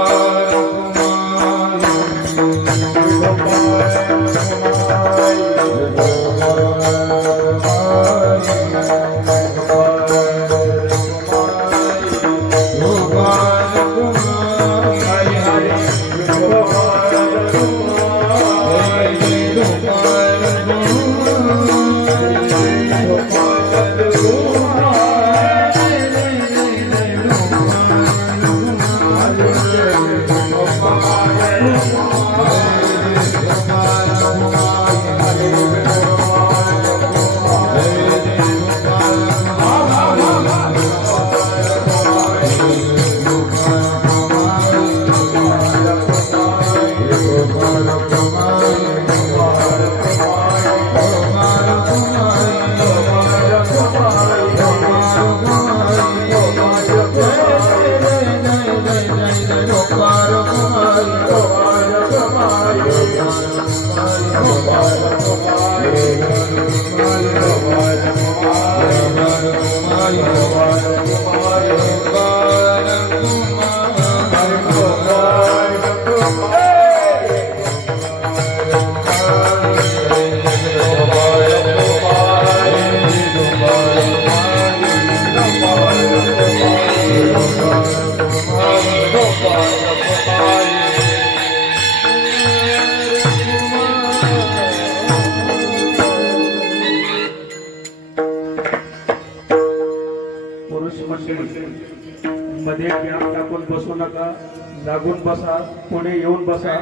Oh. मध्ये gap टाकून बसू नका लागून बसा कोणी येऊन बसा